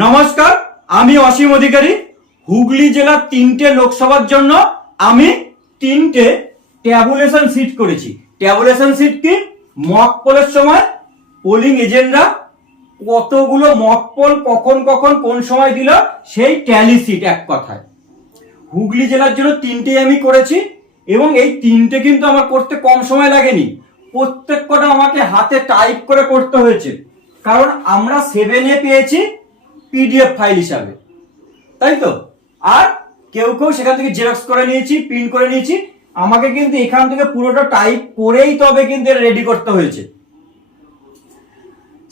নমস্কার, আমি অসীম অধিকারী। হুগলি জেলার তিনটে লোকসভার জন্য আমি তিনটে ট্যাবুলেশন সিট করেছি। ট্যাবুলেশন সিট কি? মক পোলের সময়, পোলিং এজেন্টরা কতগুলো মক পোল কখন কখন কোন সময় দিল, সেই ট্যালি সিট এক কথায়। হুগলি জেলার জন্য তিনটেই আমি করেছি এবং এই তিনটে কিন্তু আমার করতে কম সময় লাগেনি। প্রত্যেক কটা আমাকে হাতে টাইপ করে করতে হয়েছে। কারণ আমরা সেভেনে পেয়েছি পিডিএফ ফাইল হিসাবে। তাই তো? আর কেউ কেউ সেখান থেকে জেরক্স করে নিয়েছি প্রিন্ট করে নিয়েছি। আমাকে কিন্তু এখান থেকে পুরোটা টাইপ করেই তবে কিন্তু রেডি করতে হয়েছে।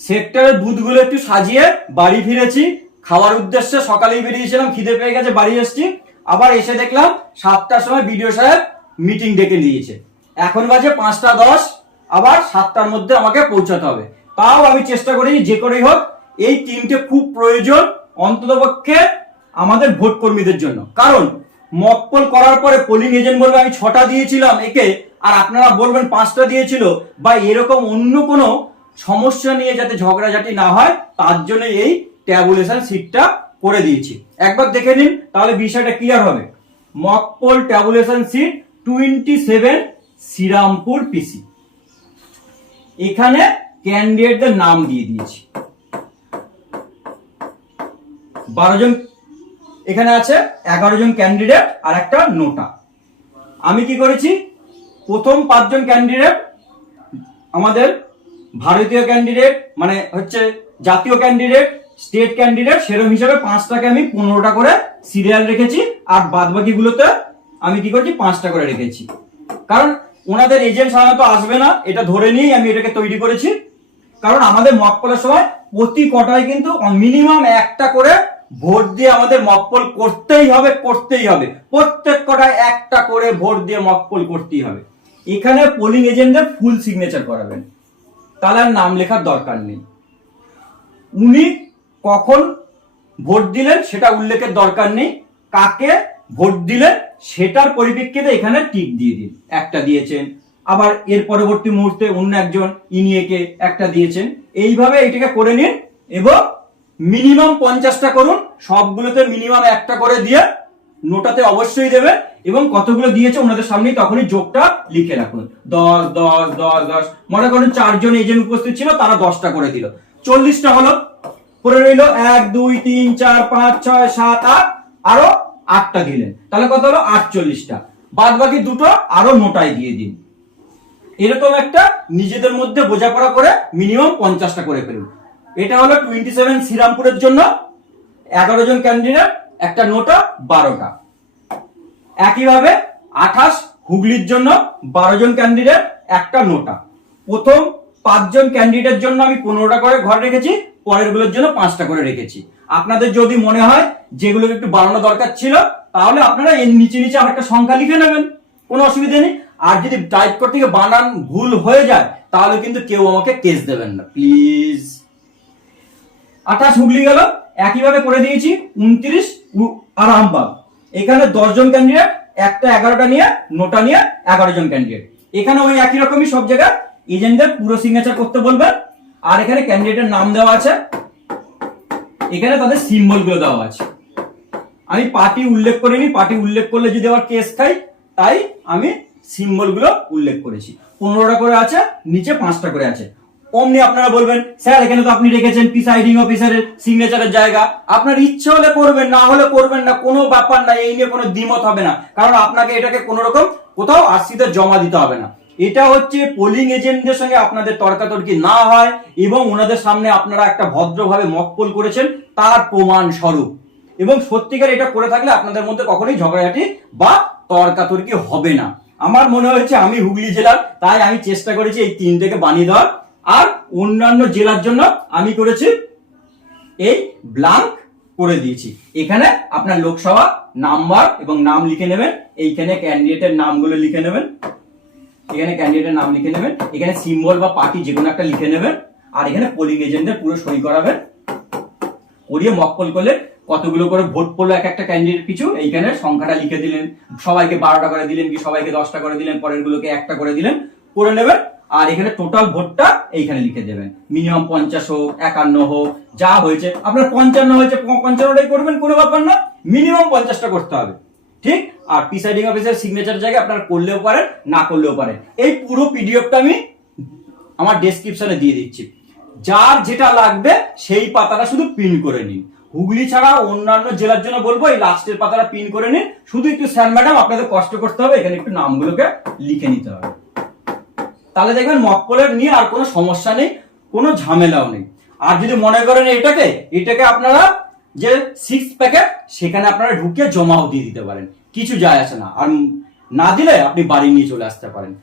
সেক্টরের বুথগুলো একটু সাজিয়ে বাড়ি ফিরেছি। খাওয়ার উদ্দেশ্যে সকালেই বেরিয়েছিলাম, খিদে পেয়ে গেছে, বাড়ি এসেছি। আবার এসে দেখলাম সাতটার সময় বিডিও সাহেব মিটিং ডেকে নিয়েছে। এখন বাজে পাঁচটা দশ, আবার সাতটার মধ্যে আমাকে পৌঁছাতে হবে। তাও আমি চেষ্টা করি যে করেই হোক এই তিনটে খুব প্রয়োজন অন্ততপক্ষে আমাদের ভোট কর্মীদের জন্য। কারণ মকপল করার পরে পোলিং এজেন্ট বলবে, আমি ছটা দিয়েছিলাম একে, আর আপনারা বলবেন পাঁচটা দিয়েছিল। বা এরকম অন্য কোনো সমস্যা নিয়ে যাতে ঝগড়াঝাটি না হয়, তার জন্য এই ট্যাবুলেশন সিটটা করে দিয়েছি। একবার দেখে নিন, তাহলে বিষয়টা ক্লিয়ার হবে। Mock poll tabulation sheet twenty seven Srirampur PC এখানে ক্যান্ডিডেটদের নাম দিয়ে দিয়েছি। বারো জন এখানে আছে, এগারো জন ক্যান্ডিডেট আর একটা নোটা আমি কি করেছি? প্রথম পাঁচজন ক্যান্ডিডেট আমাদের ভারতীয় ক্যান্ডিডেট মানে হচ্ছে জাতীয় ক্যান্ডিডেট স্টেট ক্যান্ডিডেট সেরকম হিসাবে পাঁচটাকে আমি পনেরোটা করে সিরিয়াল রেখেছি আর বাদ বাকিগুলোতে আমি কি করছি? পাঁচটা করে রেখেছি। কারণ ওনাদের এজেন্ট সাধারণত আসবে না, এটা ধরে নিয়েই আমি এটাকে তৈরি করেছি। কারণ আমাদের মক করার সময় প্রতি কটায় কিন্তু মিনিমাম একটা করে ভোট দিয়ে আমাদের মকপল করতেই হবে করতেই হবে। প্রত্যেক কটায় একটা করে ভোট দিয়ে মকপল করতেই হবে। এখানে পোলিং এজেন্টদের ফুল সিগনেচার করাবেন। তাহলে নাম লেখার দরকার নেই। উনি কখন ভোট দিলেন সেটা উল্লেখের দরকার নেই। কাকে ভোট দিলেন সেটার পরিপ্রেক্ষিতে এখানে টিক দিয়ে দিন। একটা দিয়েছেন। আবার এর পরবর্তী মুহূর্তে অন্য একজন, ইনিয়েকে একটা দিয়েছেন। এইভাবে এটাকে করে নিন এবং মিনিমাম পঞ্চাশটা করুন, সবগুলোতে মিনিমাম একটা করে দিয়ে নোটাতে অবশ্যই দেবে এবং কতগুলো দিয়েছে ওনাদের সামনেই তখনই যোগটা লিখে রাখুন। দশ দশ দশ দশ। মনে করুন চারজন এজেন্ট উপস্থিত ছিল, তারা দশটা করে দিল। চল্লিশটা হলো পরে রইল এক, দুই, তিন, চার, পাঁচ, ছয়, সাত, আট, আরও আটটা দিলেন। তাহলে কত হলো? আটচল্লিশটা। বাদ বাকি দুটো আরও নোটায় দিয়ে দিন। এরকম একটা নিজেদের মধ্যে বোঝাপড়া করে মিনিমাম পঞ্চাশটা করে ফেলুন। এটা হলো টোয়েন্টি সেভেন শ্রীরামপুরের জন্য এগারো জন ক্যান্ডিডেট একটা নোটা, বারোটা। একইভাবে আঠাশ হুগলির জন্য বারো জন ক্যান্ডিডেট একটা নোটা। প্রথম পাঁচজন ক্যান্ডিডেট জন্য আমি পনেরোটা করে ঘর রেখেছি, পরেরগুলোর জন্য পাঁচটা করে রেখেছি। আপনাদের যদি মনে হয় যেগুলো একটু বাড়ানো দরকার ছিল, তাহলে আপনারা এর নিচে নিচে আমার আরেকটা সংখ্যা লিখে নেবেন। কোনো অসুবিধা নেই। আর যদি টাইপ করতে গিয়ে বানান ভুল হয়ে যায়, তাহলে কিন্তু কেউ আমাকে কেস দেবেন না। প্লিজ আঠাশ হুগলি গেল, একইভাবে করে দিয়েছি, উনত্রিশ আরামবাগ এখানে দশ জন ক্যান্ডিডেট একটা এগারোটা নিয়ে, নোটা নিয়ে এগারো জন ক্যান্ডিডেট এখানে ওই একই রকমই সব জায়গায় এজেন্টদের পুরো সিগনেচার করতে বলবেন আর এখানে ক্যান্ডিডেটের নাম দেওয়া আছে। এখানে তাদের সিম্বলগুলো দেওয়া আছে। আমি পার্টি উল্লেখ করিনি, পার্টি উল্লেখ করলে যদি আবার কেস খাই, তাই আমি সিম্বলগুলো উল্লেখ করেছি। পনেরোটা করে আছে, নিচে পাঁচটা করে আছে। অমনি আপনারা বলবেন, স্যার, এখানে তো আপনি রেখেছেন প্রিসাইডিং অফিসারের সিগনেচারের জায়গা। আপনার ইচ্ছে হলে করবেন, না হলে করবেন না, কোনো ব্যাপার না, এই নিয়ে কোনো দ্বিমত হবে না। কারণ আপনাকে এটাকে কোনো রকম কোথাও আরসিতে জমা দিতে হবে না। এটা হচ্ছে পোলিং এজেন্টদের সঙ্গে আপনাদের তর্কাতর্কি না হয় এবং ওনাদের সামনে আপনারা একটা ভদ্রভাবে মকপল করেছেন, তার প্রমাণ স্বরূপ। এবং সত্যিকার এটা করে থাকলে আপনাদের মধ্যে কখনোই ঝগড়াঝাটি বা তর্কাতর্কি হবে না। আমার মনে হচ্ছে আমি হুগলি জেলার, তাই আমি চেষ্টা করেছি এই তিনটেকে বানিয়ে দেওয়ার। আর অন্যান্য জেলার জন্য আমি করেছি এই ব্লাঙ্ক করে দিয়েছি। এখানে আপনার লোকসভা নাম্বার এবং নাম লিখে নেবেন, এইখানে ক্যান্ডিডেটের নামগুলো লিখে নেবেন, এখানে ক্যান্ডিডেটের নাম লিখে নেবেন, এখানে সিম্বল বা পার্টি যে কোনো একটা লিখে নেবেন, আর এখানে পোলিং এজেন্টদের পুরো সই করাবেন। করিয়ে মকপল করলে কতগুলো করে ভোট পড়ল এক একটা ক্যান্ডিডেট পিছু, এইখানে সংখ্যাটা লিখে দিলেন, সবাইকে বারোটা করে দিলেন কি সবাইকে দশটা করে দিলেন পরের গুলোকে একটা করে দিলেন, করে নেবেন। আর এখানে টোটাল ভোটটা এইখানে লিখে দেবেন। মিনিমাম পঞ্চাশ হোক, একান্ন হোক, যা হয়েছে। আপনার পঞ্চান্ন হয়েছে, পঞ্চান্নটাই করবেন, কোনো ব্যাপার না। মিনিমাম পঞ্চাশটা করতে হবে। ঠিক? আর প্রিসাইডিং অফিসের সিগনেচার জায়গায় আপনারা করলেও পারেন, না করলেও পারেন। এই পুরো পিডিএফটা আমি আমার ডেসক্রিপশনে দিয়ে দিচ্ছি। যার যেটা লাগবে, সেই পাতাটা শুধু প্রিন্ট করে নিন। হুগলি ছাড়া অন্যান্য জেলার জন্য বলব, এই লাস্টের পাতাটা প্রিন্ট করে নিন। শুধু একটু স্যার ম্যাডাম আপনাদের কষ্ট করতে হবে। এখানে একটু নামগুলোকে লিখে নিতে হবে। তাহলে দেখবেন মকপলের নিয়ে আর কোনো সমস্যা নেই, কোনো ঝামেলাও নেই। আর যদি মনে করেন এটাকে এটাকে আপনারা যে সিক্স প্যাকেট সেখানে আপনারা ঢুকে জমাও দিয়ে দিতে পারেন। কিছু যায় আসে না। আর না দিলে আপনি বাড়ি নিয়ে চলে আসতে পারেন।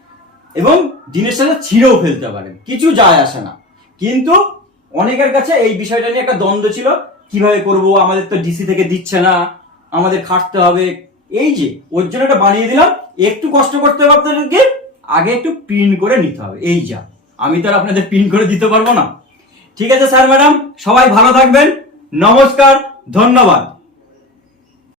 এবং দিনের সাথে ছিঁড়েও ফেলতে পারেন। কিছু যায় আসে না। কিন্তু অনেকের কাছে এই বিষয়টা নিয়ে একটা দ্বন্দ্ব ছিল। কীভাবে করব? আমাদের তো ডিসি থেকে দিচ্ছে না। আমাদের খাটতে হবে। এই যে, ওর জন্য এটা বানিয়ে দিলাম। একটু কষ্ট করতে হবে আপনাদেরকে। আগে একটু প্রিন্ট করে নিতে হবে। এই যা। আমি তো আর আপনাদের প্রিন্ট করে দিতে পারব না। ঠিক আছে, স্যার, ম্যাডাম? সবাই ভালো থাকবেন। নমস্কার, ধন্যবাদ।